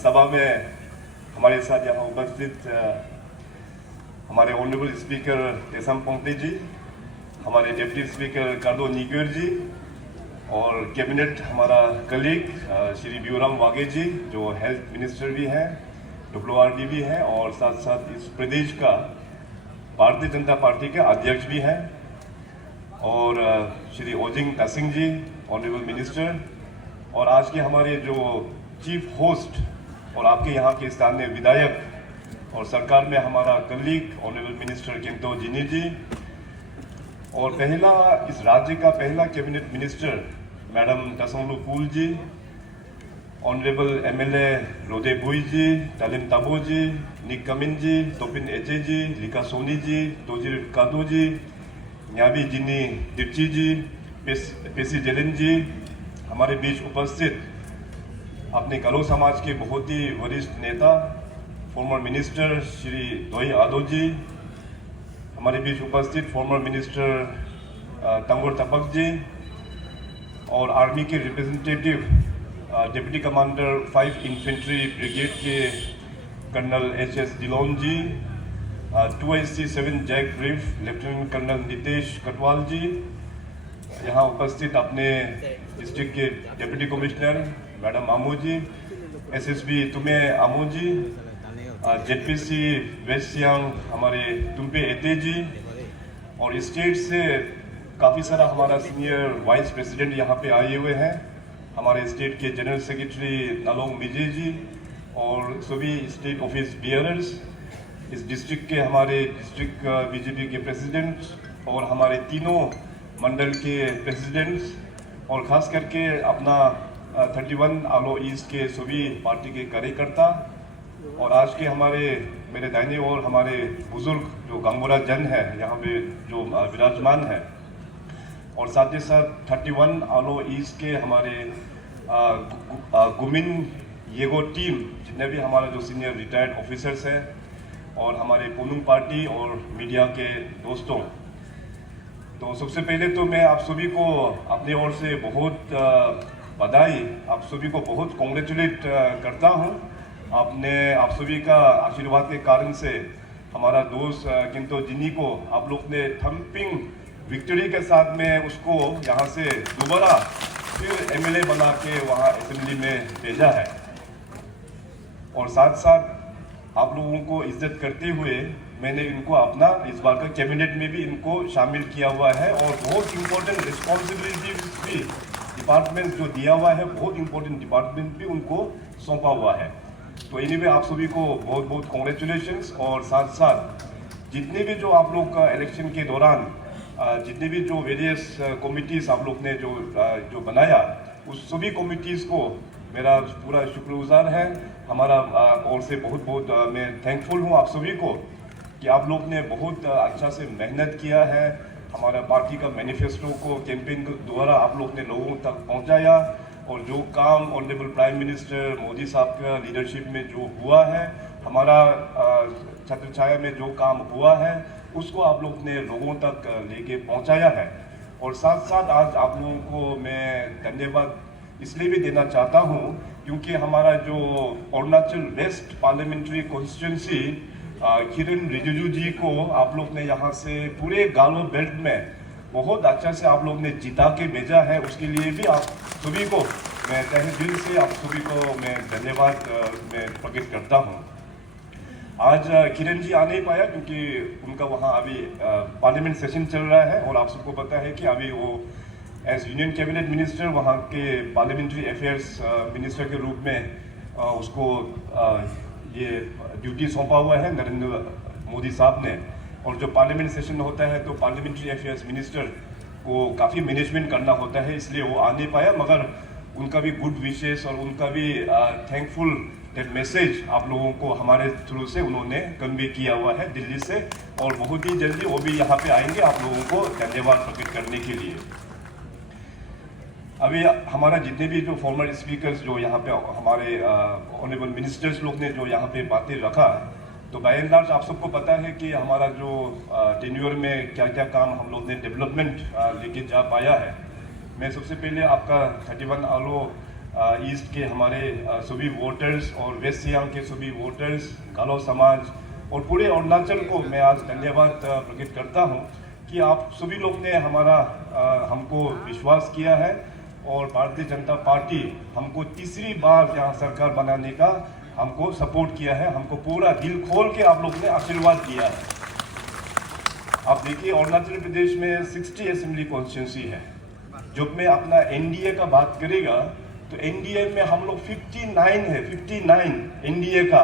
इस सभा में हमारे साथ यहाँ उपस्थित हमारे ऑनरेबल स्पीकर तेसम पोंगते जी, हमारे डिप्टी स्पीकर कार्डो निग्योर जी और कैबिनेट हमारा कलीग श्री ब्यूराम वागे जी जो हेल्थ मिनिस्टर भी हैं, WRD भी हैं और साथ साथ इस प्रदेश का भारतीय जनता पार्टी के अध्यक्ष भी हैं, और श्री ओजिंग तासिंग जी ऑनरेबल मिनिस्टर, और आज के हमारे जो चीफ होस्ट और आपके यहाँ के स्थानीय विधायक और सरकार में हमारा कलीग ऑनरेबल मिनिस्टर किंतो जिनी जी, और पहला इस राज्य का पहला कैबिनेट मिनिस्टर मैडम टसोंगलू पुल जी, ऑनरेबल MLA रोदे बुई जी, तालिम ताबो जी, निक कमिन जी, तोपिन एचे जी, लिका सोनी जी, तोजिर कादो जी, न्याबी जिनी दिप्ची जी, पेसी जेलिन जी, हमारे बीच उपस्थित अपने गलो समाज के बहुत ही वरिष्ठ नेता फॉर्मर मिनिस्टर श्री दोई आदो जी, हमारे बीच उपस्थित फॉर्मर मिनिस्टर तंगोर तपक जी, और आर्मी के representative deputy commander 5 infantry brigade के colonel HS Dhillon ji, 2IC7 जैक ब्रीफ लेफ्टिनेंट कर्नल नितेश कटवाल जी, यहाँ उपस्थित अपने डिस्ट्रिक्ट के deputy commissioner madam Amo ji, SSB तुम्हें आमो जी, ZPC वेस्ट सियांग हमारे तुम्पे एते जी, और स्टेट से काफ़ी सारा हमारा सीनियर वाइस प्रेसिडेंट यहाँ पे आए हुए हैं, हमारे स्टेट के जनरल सेक्रेटरी नालोंग मिजे जी और सभी स्टेट ऑफिस बियरर्स, इस डिस्ट्रिक्ट के हमारे डिस्ट्रिक्ट BJP के प्रेसिडेंट और हमारे तीनों मंडल के प्रेसिडेंट्स, और ख़ास करके अपना 31 आलो ईस्ट के सभी पार्टी के कार्यकर्ता, और आज के हमारे मेरे दाहिने ओर हमारे बुजुर्ग जो गंगोरा जन है यहाँ पे जो विराजमान है, और साथ ही साथ 31 आलो ईस्ट के हमारे गुमिन येगो टीम जितने भी हमारा जो सीनियर रिटायर्ड ऑफिसर्स हैं, और हमारे पुनुंग पार्टी और मीडिया के दोस्तों। तो सबसे पहले तो मैं आप सभी को अपनी ओर से बहुत बधाई, आप सभी को बहुत कॉन्ग्रेचुलेट करता हूं। आपने आप सभी का आशीर्वाद के कारण से हमारा दोस्त किंतो जिनी को आप लोग ने थम्पिंग विक्ट्री के साथ में उसको यहाँ से दोबारा फिर MLA बना के वहाँ असेंबली में भेजा है, और साथ साथ आप लोगों को इज्जत करते हुए मैंने इनको अपना इस बार का कैबिनेट में भी इनको शामिल किया हुआ है, और बहुत इम्पोर्टेंट रिस्पॉन्सिबिलिटी भी डिपार्टमेंट जो दिया हुआ है, बहुत इम्पोर्टेंट डिपार्टमेंट भी उनको सौंपा हुआ है। तो एनीवे आप सभी को बहुत बहुत कॉन्ग्रेचुलेशंस, और साथ साथ जितने भी जो आप लोग का इलेक्शन के दौरान जितने भी जो वेरियस कमिटीज आप लोग ने जो बनाया, उस सभी कमिटीज़ को मेरा पूरा शुक्रगुजार है हमारा ओर से। बहुत बहुत मैं थैंकफुल हूँ आप सभी को कि आप लोग ने बहुत अच्छा से मेहनत किया है, हमारा पार्टी का मैनिफेस्टो को कैंपेन द्वारा आप लोग ने लोगों तक पहुँचाया, और जो काम ऑनरेबल प्राइम मिनिस्टर मोदी साहब का लीडरशिप में जो हुआ है, हमारा छत्र छाया में जो काम हुआ है, उसको आप लोग ने लोगों तक लेके पहुंचाया है। और साथ साथ आज आप लोगों को मैं धन्यवाद इसलिए भी देना चाहता हूं क्योंकि हमारा जो अरुणाचल वेस्ट पार्लियामेंट्री कॉन्स्टिट्यूंसी किरण रिजिजू जी को आप लोग ने यहाँ से पूरे गालो बेल्ट में बहुत अच्छा से आप लोग ने जिता के भेजा है, उसके लिए भी आप सभी को मैं तहे दिल से आप सभी को मैं धन्यवाद मैं प्रकट करता हूँ। आज किरण जी आ नहीं पाया क्योंकि उनका वहाँ अभी पार्लियामेंट सेशन चल रहा है, और आप सबको पता है कि अभी वो एज यूनियन कैबिनेट मिनिस्टर वहाँ के पार्लियामेंट्री अफेयर्स मिनिस्टर के रूप में उसको ये ड्यूटी सौंपा हुआ है नरेंद्र मोदी साहब ने। और जो पार्लियामेंट सेशन होता है तो पार्लियामेंट्री अफेयर्स मिनिस्टर को काफ़ी मैनेजमेंट करना होता है, इसलिए वो आ नहीं पाया, मगर उनका भी गुड विशेस और उनका भी थैंकफुल दैट मैसेज आप लोगों को हमारे थ्रू से उन्होंने कन्वे किया हुआ है दिल्ली से, और बहुत ही जल्दी वो भी यहाँ पे आएंगे आप लोगों को धन्यवाद प्रकट करने के लिए। अभी हमारा जितने भी जो फॉर्मर स्पीकर्स जो यहाँ पे हमारे ऑनरेबल मिनिस्टर्स लोग ने जो यहाँ पे बातें रखा, तो बाय एंड लार्ज आप सबको पता है कि हमारा जो टेन्योर में क्या क्या काम हम लोग ने डेवलपमेंट लेके जा पाया है। मैं सबसे पहले आपका 31 आलो ईस्ट के हमारे सभी वोटर्स और वेस्ट सियांग के सभी वोटर्स, गालो समाज और पूरे अरुणाचल को मैं आज धन्यवाद प्रकट करता हूं कि आप सभी लोग ने हमको विश्वास किया है और भारतीय जनता पार्टी हमको तीसरी बार यहाँ सरकार बनाने का हमको सपोर्ट किया है। हमको पूरा दिल खोल के आप लोग ने आशीर्वाद दिया है। आप देखिए अरुणाचल प्रदेश में 60 असेंबली कॉन्स्टिट्यूंसी है। जब मैं अपना एनडीए का बात करेगा तो एनडीए में हम लोग 59 है, 59 एनडीए का।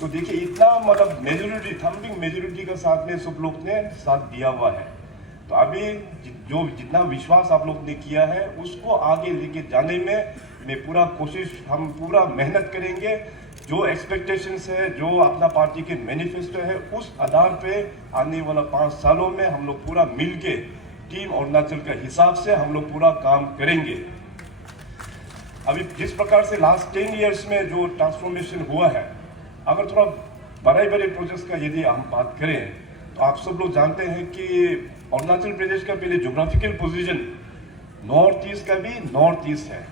तो देखिए इतना मतलब मेजोरिटी, थम्बिंग मेजोरिटी का साथ में सब लोग ने साथ दिया हुआ है। तो अभी जो जितना विश्वास आप लोग ने किया है उसको आगे लेके जाने में मैं पूरा कोशिश, हम पूरा मेहनत करेंगे। जो एक्सपेक्टेशंस है, जो अपना पार्टी के मैनिफेस्टो है, उस आधार पे आने वाला 5 सालों में हम लोग पूरा मिलके टीम अरुणाचल का हिसाब से हम लोग पूरा काम करेंगे। अभी जिस प्रकार से लास्ट 10 इयर्स में जो ट्रांसफॉर्मेशन हुआ है, अगर थोड़ा बड़े प्रोजेक्ट्स का यदि हम बात करें तो आप सब लोग जानते हैं कि अरुणाचल प्रदेश का पहले ज्योग्राफिकल पोजीशन नॉर्थ ईस्ट का भी नॉर्थ ईस्ट है,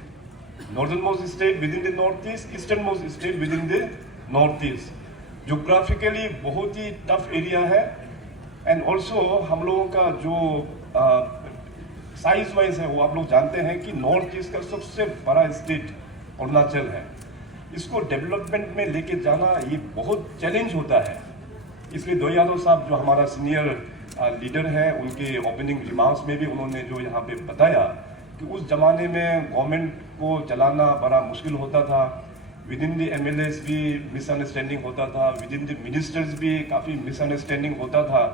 northern most state with in the north east, eastern most state with in the north east. Geographically बहुत ही टफ एरिया है एंड ऑल्सो हम लोगों का जो साइज वाइज है वो आप लोग जानते हैं कि नॉर्थ ईस्ट का सबसे बड़ा स्टेट अरुणाचल है। इसको डेवलपमेंट में लेके जाना ये बहुत चैलेंज होता है। इसलिए दो यादव साहब जो हमारा सीनियर लीडर है, उनके ओपनिंग रिमार्क्स में भी उन्होंने जो यहाँ पे बताया कि उस जमाने में गवर्नमेंट को चलाना बड़ा मुश्किल होता था। विद इन द एमएलएस भी मिसअंडरस्टैंडिंग होता था, विद इन द मिनिस्टर्स भी काफ़ी मिसअंडरस्टैंडिंग होता था,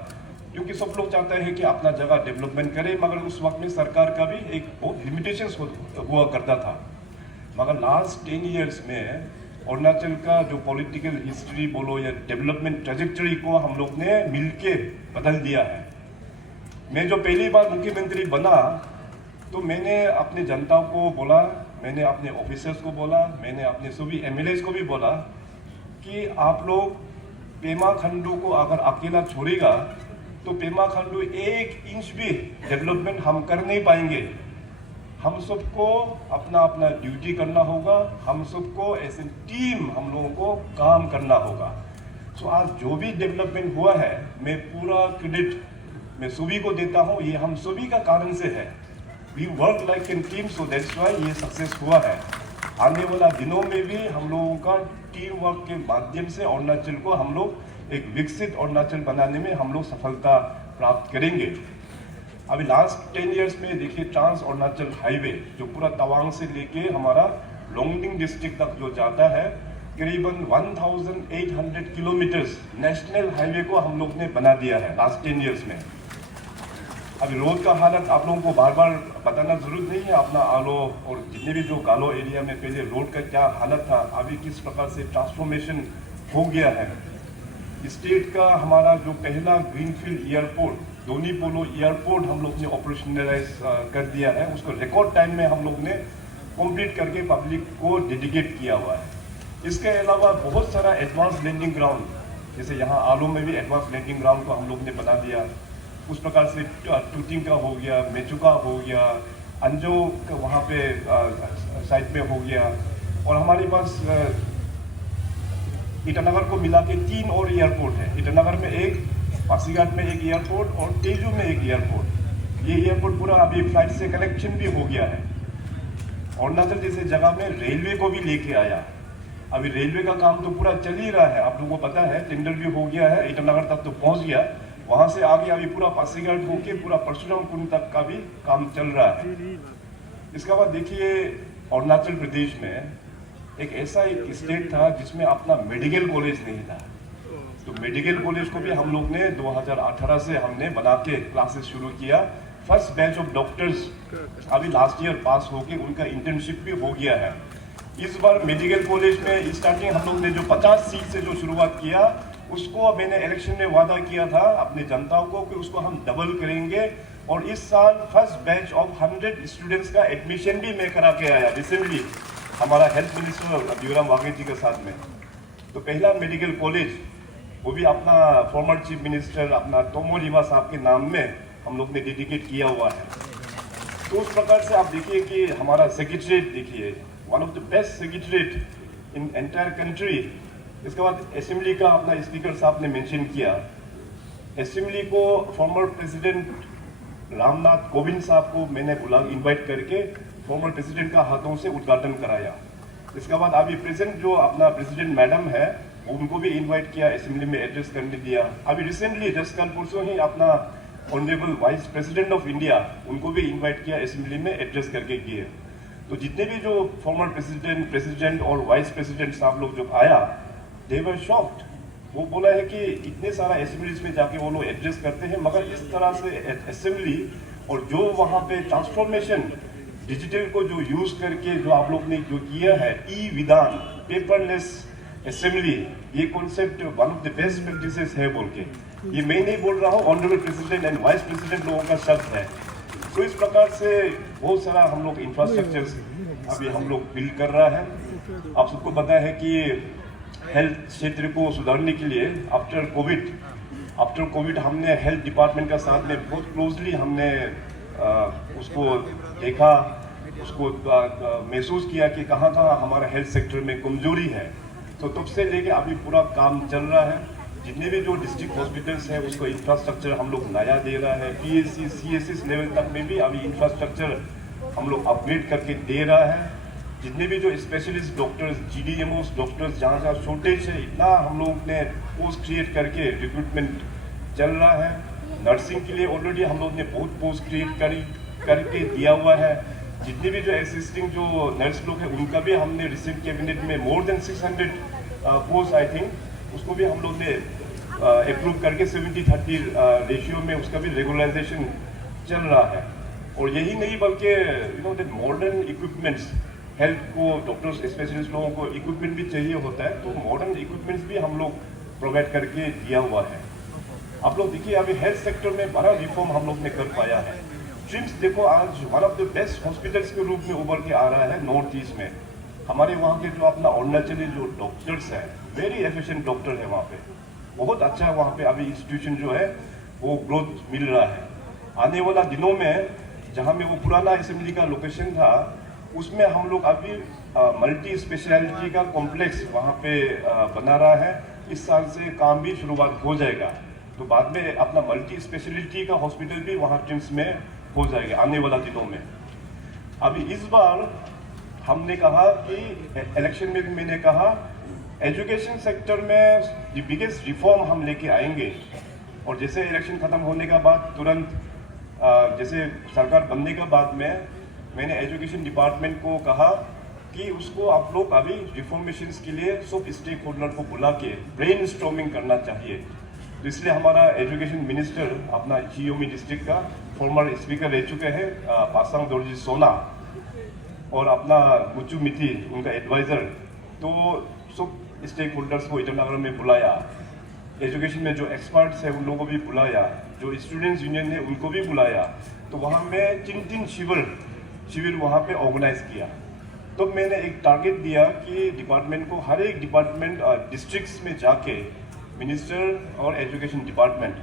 क्योंकि सब लोग चाहते हैं कि अपना जगह डेवलपमेंट करें, मगर उस वक्त में सरकार का भी एक बहुत लिमिटेशंस हुआ करता था। मगर लास्ट 10 इयर्स में अरुणाचल का जो पॉलिटिकल हिस्ट्री बोलो या डेवलपमेंट ट्रेजेक्टरी को हम लोग ने मिलके बदल दिया है। मैं जो पहली बार मुख्यमंत्री बना तो मैंने अपने जनता को बोला, मैंने अपने ऑफिसर्स को बोला, मैंने अपने सभी एमएलएस को भी बोला कि आप लोग पेमा खंडू को अगर अकेला छोड़ेगा तो पेमा खंडू 1 इंच भी डेवलपमेंट हम कर नहीं पाएंगे। हम सबको अपना अपना ड्यूटी करना होगा, हम सबको एज ए टीम हम लोगों को काम करना होगा। सो आज जो भी डेवलपमेंट हुआ है मैं पूरा क्रेडिट मैं सभी को देता हूँ, ये हम सभी का कारण से है। We work like in team, so that's why ये सक्सेस हुआ है। आने वाला दिनों में भी हम लोगों का टीम वर्क के माध्यम से अरुणाचल को हम लोग एक विकसित अरुणाचल बनाने में हम लोग सफलता प्राप्त करेंगे। अभी लास्ट 10 इयर्स में देखिए ट्रांस अरुणाचल हाईवे जो पूरा तवांग से लेके हमारा लोंगडिंग डिस्ट्रिक्ट तक जो जाता है, करीबन 1800 किलोमीटर्स नेशनल हाईवे को हम लोग ने बना दिया है लास्ट 10 इयर्स में। अभी रोड का हालत आप लोगों को बार बार बताना जरूरत नहीं है। अपना आलो और जितने भी जो गालो एरिया में पहले रोड का क्या हालत था, अभी किस प्रकार से ट्रांसफॉर्मेशन हो गया है। स्टेट का हमारा जो पहला ग्रीनफील्ड एयरपोर्ट दोनी पोलो एयरपोर्ट हम लोग ने ऑपरेशनलाइज कर दिया है, उसको रिकॉर्ड टाइम में हम लोग ने कंप्लीट करके पब्लिक को डेडिकेट किया हुआ है। इसके अलावा बहुत सारा एडवांस लैंडिंग ग्राउंड, जैसे यहाँ आलो में भी एडवांस लैंडिंग ग्राउंड को हम लोग ने बना दिया। उस प्रकार से टूटिंग का हो गया, मेचुका हो गया, अंजो का वहाँ पे साइड में हो गया, और हमारे पास ईटानगर को मिला के 3 और एयरपोर्ट है। ईटानगर में एक, पासीघाट में एक एयरपोर्ट और तेजू में एक एयरपोर्ट। ये एयरपोर्ट पूरा अभी फ्लाइट से कनेक्शन भी हो गया है। अरुणाचल जैसे जगह में रेलवे को भी लेके आया। अभी रेलवे का काम तो पूरा चल ही रहा है, आप लोगों को पता है, टेंडर भी हो गया है, ईटानगर तक तो पहुंच गया। वहां से आगे अभी पूरा पासीघाट होके पूरा परशुराम कुंड तक का भी काम चल रहा है। इसके बाद देखिए अरुणाचल प्रदेश में एक ऐसा एक स्टेट था जिसमें अपना मेडिकल कॉलेज नहीं था। तो मेडिकल कॉलेज को भी हम लोग ने 2018 से हमने बना के क्लासेस शुरू किया। फर्स्ट बैच ऑफ डॉक्टर्स अभी लास्ट ईयर पास होके उनका इंटर्नशिप भी हो गया है। इस बार मेडिकल कॉलेज में स्टार्टिंग हम लोग ने जो 50 सीट से जो शुरुआत किया, उसको मैंने इलेक्शन में वादा किया था अपने जनताओं को कि उसको हम डबल करेंगे। और इस साल फर्स्ट बैच ऑफ 100 स्टूडेंट्स का एडमिशन भी मैं करा के आया रिसेंटली, हमारा हेल्थ मिनिस्टर बियूराम वाघेला जी के साथ में। तो पहला मेडिकल कॉलेज वो भी अपना फॉर्मर चीफ मिनिस्टर अपना तोमो रिबा साहब के नाम में हम लोग ने डेडिकेट किया हुआ है। तो उस प्रकार से आप देखिए कि हमारा सेक्रेटरीट देखिए, one of the best secretariat in entire country. इसके बाद असेंबली का अपना स्पीकर साहब ने मेंशन किया, असेंबली को फॉर्मर प्रेसिडेंट रामनाथ कोविंद साहब को मैंने इनवाइट करके फॉर्मर प्रेसिडेंट का हाथों से उद्घाटन कराया। इसके बाद अभी प्रेजेंट जो अपना प्रेसिडेंट मैडम है उनको भी इनवाइट किया, असेंबली में एड्रेस करने दिया। अभी रिसेंटली जस्ट कल परसों ही अपना honourable vice president of India उनको भी इनवाइट किया, असेंबली में एड्रेस करके किए। तो जितने भी जो फॉर्मर प्रेसिडेंट और वाइस प्रेसिडेंट साहब लोग जो आया, दे वर शॉक्ड। वो बोला है कि इतने सारा असेंबलीज में जाके वो लोग एड्रेस करते हैं, मगर इस तरह से असेंबली और जो वहाँ पे ट्रांसफॉर्मेशन डिजिटल को जो यूज करके जो आप लोग ने जो किया है, ई विधान, पेपरलेस असेंबली, ये concept one of the best practices है बोल के, ये मैं नहीं बोल रहा हूँ, honourable president and vice president लोगों का शब्द है। तो इस प्रकार से बहुत सारा हम लोग इंफ्रास्ट्रक्चर अभी हम लोग बिल्ड कर रहा है। आप सबको पता है कि हेल्थ क्षेत्र को सुधारने के लिए आफ्टर कोविड हमने हेल्थ डिपार्टमेंट का साथ में बहुत क्लोजली हमने उसको देखा, उसको महसूस किया कि कहाँ हमारा हेल्थ सेक्टर में कमजोरी है। तो तब से लेके अभी पूरा काम चल रहा है। जितने भी जो डिस्ट्रिक्ट हॉस्पिटल्स है उसको इंफ्रास्ट्रक्चर हम लोग नया दे रहा है, PSC CSS लेवल तक में भी अभी इंफ्रास्ट्रक्चर हम लोग अपग्रेड करके दे रहा है। जितने भी जो स्पेशलिस्ट डॉक्टर्स, GDMOs डॉक्टर्स जहाँ जहाँ शॉर्टेज है, इतना हम लोग ने पोस्ट क्रिएट करके रिक्रूटमेंट चल रहा है। नर्सिंग के लिए ऑलरेडी हम लोग ने बहुत पोस्ट क्रिएट करके दिया हुआ है। जितने भी जो एग्जिस्टिंग जो नर्स लोग हैं उनका भी हमने रिसेंट कैबिनेट में more than 600 post I think उसको भी हम लोग ने अप्रूव करके 70-30 रेशियो में उसका भी रेगुलराइजेशन चल रहा है। और यही नहीं बल्कि मॉडर्न इक्विपमेंट्स, हेल्थ को डॉक्टर्स स्पेशलिस्ट लोगों को इक्विपमेंट भी चाहिए होता है, तो मॉडर्न इक्विपमेंट्स भी हम लोग प्रोवाइड करके दिया हुआ है। आप लोग देखिए अभी हेल्थ सेक्टर में बड़ा रिफॉर्म हम लोग ने कर पाया है। ट्रिम्स देखो आज one of the best hospitals के रूप में उभर के आ रहा है नॉर्थ ईस्ट में। हमारे वहाँ के जो अपना अरुणाचली जो डॉक्टर्स हैं, वेरी एफिशिएंट डॉक्टर है वहाँ पे, बहुत अच्छा वहाँ पे अभी इंस्टीट्यूशन जो है वो ग्रोथ मिल रहा है। आने वाला दिनों में जहाँ में वो पुराना असेंबली का लोकेशन था उसमें हम लोग अभी मल्टी स्पेशलिटी का कॉम्प्लेक्स वहाँ पे बना रहा है। इस साल से काम भी शुरुआत हो जाएगा, तो बाद में अपना मल्टी स्पेशलिटी का हॉस्पिटल भी वहाँ ट्रिम्स में हो जाएगा आने वाला दिनों में। अभी इस बार हमने कहा कि इलेक्शन में भी मैंने कहा एजुकेशन सेक्टर में द बिगेस्ट रिफॉर्म हम लेके आएंगे। और जैसे इलेक्शन खत्म होने का बाद तुरंत जैसे सरकार बनने के बाद में मैंने एजुकेशन डिपार्टमेंट को कहा कि उसको आप लोग अभी रिफॉर्मेशंस के लिए सब स्टेक होल्डर को बुला के ब्रेन स्टॉर्मिंग करना चाहिए। तो इसलिए हमारा एजुकेशन मिनिस्टर अपना GOMI डिस्ट्रिक्ट का फॉर्मर स्पीकर रह चुके हैं पासांग दोरजी सोना, और अपना मुचू मिथी उनका एडवाइजर, तो सब स्टेक होल्डर्स को ईटानगर में बुलाया। एजुकेशन में जो एक्सपर्ट्स हैं उन लोगों को भी बुलाया, जो स्टूडेंट्स यूनियन है उनको भी बुलाया। तो वहाँ में 3 शिविर वहाँ पे ऑर्गेनाइज किया। तो मैंने एक टारगेट दिया कि डिपार्टमेंट को हर एक डिपार्टमेंट डिस्ट्रिक्ट्स में जाके मिनिस्टर और एजुकेशन डिपार्टमेंट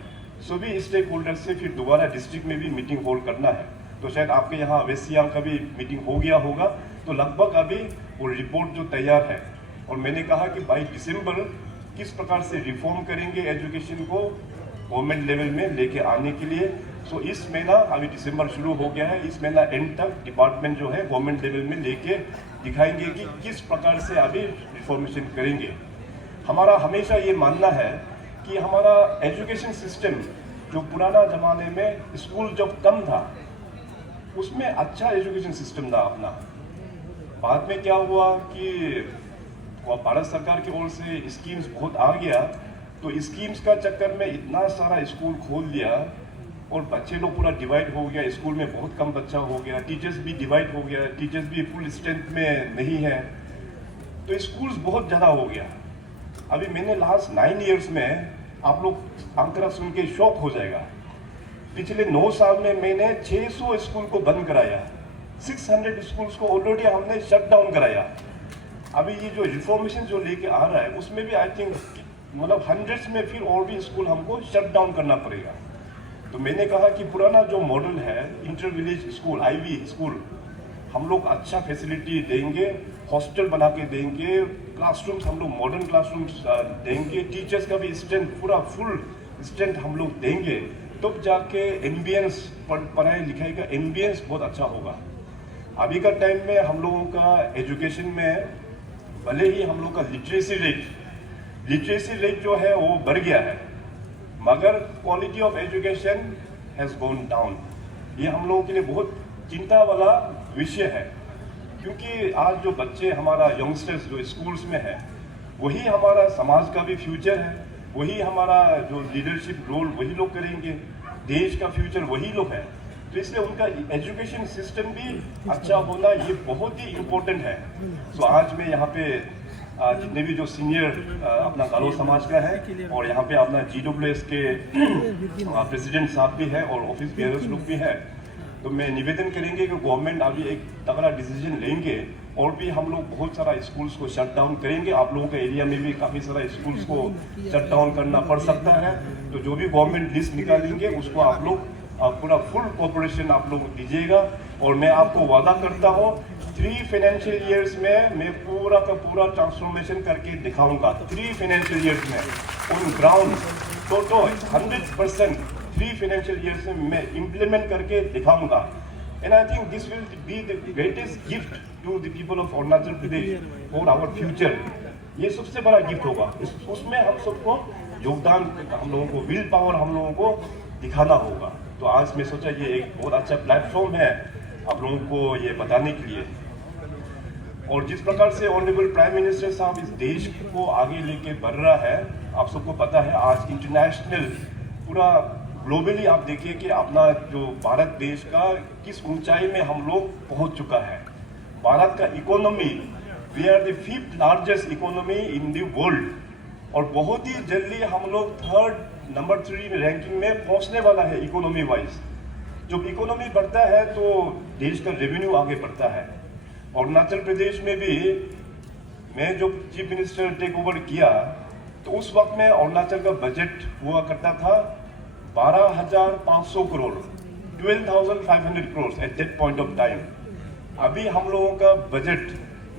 सभी स्टेक होल्डर से फिर दोबारा डिस्ट्रिक्ट में भी मीटिंग होल्ड करना है। तो शायद आपके यहाँ वेस्ट सियांग का भी मीटिंग हो गया होगा, तो लगभग अभी वो रिपोर्ट जो तैयार है। और मैंने कहा कि बाई दिसंबर किस प्रकार से रिफॉर्म करेंगे एजुकेशन को गवर्नमेंट लेवल में लेके आने के लिए। सो इस महीना अभी दिसंबर शुरू हो गया है, इस महीना एंड तक डिपार्टमेंट जो है गवर्नमेंट लेवल में लेके दिखाएंगे कि किस प्रकार से अभी रिफॉर्मेशन करेंगे। हमारा हमेशा ये मानना है कि हमारा एजुकेशन सिस्टम जो पुराना ज़माने में स्कूल जब कम था उसमें अच्छा एजुकेशन सिस्टम था अपना। बाद में क्या हुआ कि भारत सरकार की ओर से स्कीम्स बहुत आ गया, तो स्कीम्स का चक्कर में इतना सारा स्कूल खोल दिया और बच्चे लोग पूरा डिवाइड हो गया, स्कूल में बहुत कम बच्चा हो गया, टीचर्स भी डिवाइड हो गया, टीचर्स भी फुल स्ट्रेंथ में नहीं है, तो स्कूल्स बहुत ज़्यादा हो गया। अभी मैंने लास्ट 9 इयर्स में, आप लोग आंकड़ा सुन के शॉक हो जाएगा, पिछले 9 साल में मैंने 600 स्कूल को बंद कराया, 600 स्कूल्स को ऑलरेडी हमने शट डाउन कराया। अभी ये जो रिफॉर्मेशन जो लेके आ रहा है उसमें भी आई थिंक मतलब हंड्रेड्स में फिर और भी स्कूल हमको शट डाउन करना पड़ेगा। तो मैंने कहा कि पुराना जो मॉडल है inter village school, IV school, हम लोग अच्छा फैसिलिटी देंगे, हॉस्टल बना के देंगे, क्लासरूम्स हम लोग मॉडर्न क्लासरूम्स देंगे, टीचर्स का भी स्ट्रेंथ पूरा फुल स्ट्रेंथ हम लोग देंगे, तब जाके एम्बियंस पढ़ाई लिखाई का एम्बियंस बहुत अच्छा होगा। अभी का टाइम में हम लोगों का एजुकेशन में भले ही हम लोग का लिटरेसी रेट जो है वो बढ़ गया है, मगर quality of education has gone down. ये हम लोगों के लिए बहुत चिंता वाला विषय है, क्योंकि आज जो बच्चे हमारा यंगस्टर्स जो स्कूल्स में है, वही हमारा समाज का भी फ्यूचर है, वही हमारा जो लीडरशिप रोल वही लोग करेंगे, देश का फ्यूचर वही लोग है। तो इसलिए उनका एजुकेशन सिस्टम भी अच्छा होना ये बहुत ही इम्पोर्टेंट है। तो आज मैं यहाँ पे जितने भी जो सीनियर अपना गारो समाज का है और यहाँ पे अपना GWS के प्रेसिडेंट साहब भी है और ऑफिस बेयरर्स लोग भी है, तो मैं निवेदन करेंगे कि गवर्नमेंट अभी एक तगड़ा डिसीजन लेंगे और भी हम लोग बहुत सारा स्कूल्स को शट डाउन करेंगे। आप लोगों के एरिया में भी काफ़ी सारा स्कूल्स को शट डाउन करना पड़ सकता है, तो जो भी गवर्नमेंट लिस्ट निकालेंगे उसको आप लोग पूरा फुल कोऑपरेशन आप लोग दीजिएगा। और मैं आपको वादा करता हूँ 3 फाइनेंशियल ईयर्स में मैं पूरा का पूरा ट्रांसफॉर्मेशन करके दिखाऊंगा। 3 फाइनेंशियल ईयर्स में on ground total 100% 3 financial years में मैं इम्प्लीमेंट करके दिखाऊंगा। And I think this will be the greatest gift to the people of Arunachal Pradesh for our future. ये सबसे बड़ा गिफ्ट होगा, उसमें हम सबको योगदान, हम लोगों को विल पावर हम लोगों को दिखाना होगा। तो आज मैं सोचा ये एक बहुत अच्छा प्लेटफॉर्म है आप लोगों को ये बताने के लिए। और जिस प्रकार से ऑनरेबल प्राइम मिनिस्टर साहब इस देश को आगे लेके बढ़ रहा है, आप सबको पता है आज इंटरनेशनल पूरा ग्लोबली आप देखिए कि अपना जो भारत देश का किस ऊंचाई में हम लोग पहुंच चुका है। भारत का economy, we are the 5th largest economy in the world, और बहुत ही जल्दी हम लोग 3rd नंबर 3 रैंकिंग में पहुंचने वाला है इकोनॉमी वाइज। जब इकोनॉमी बढ़ता है तो देश का रेवेन्यू आगे बढ़ता है। अरुणाचल प्रदेश में भी मैं जब चीफ मिनिस्टर टेक ओवर किया तो उस वक्त में अरुणाचल का बजट हुआ करता था 12,500 crore, 12,500 crore at that point of time. अभी हम लोगों का बजट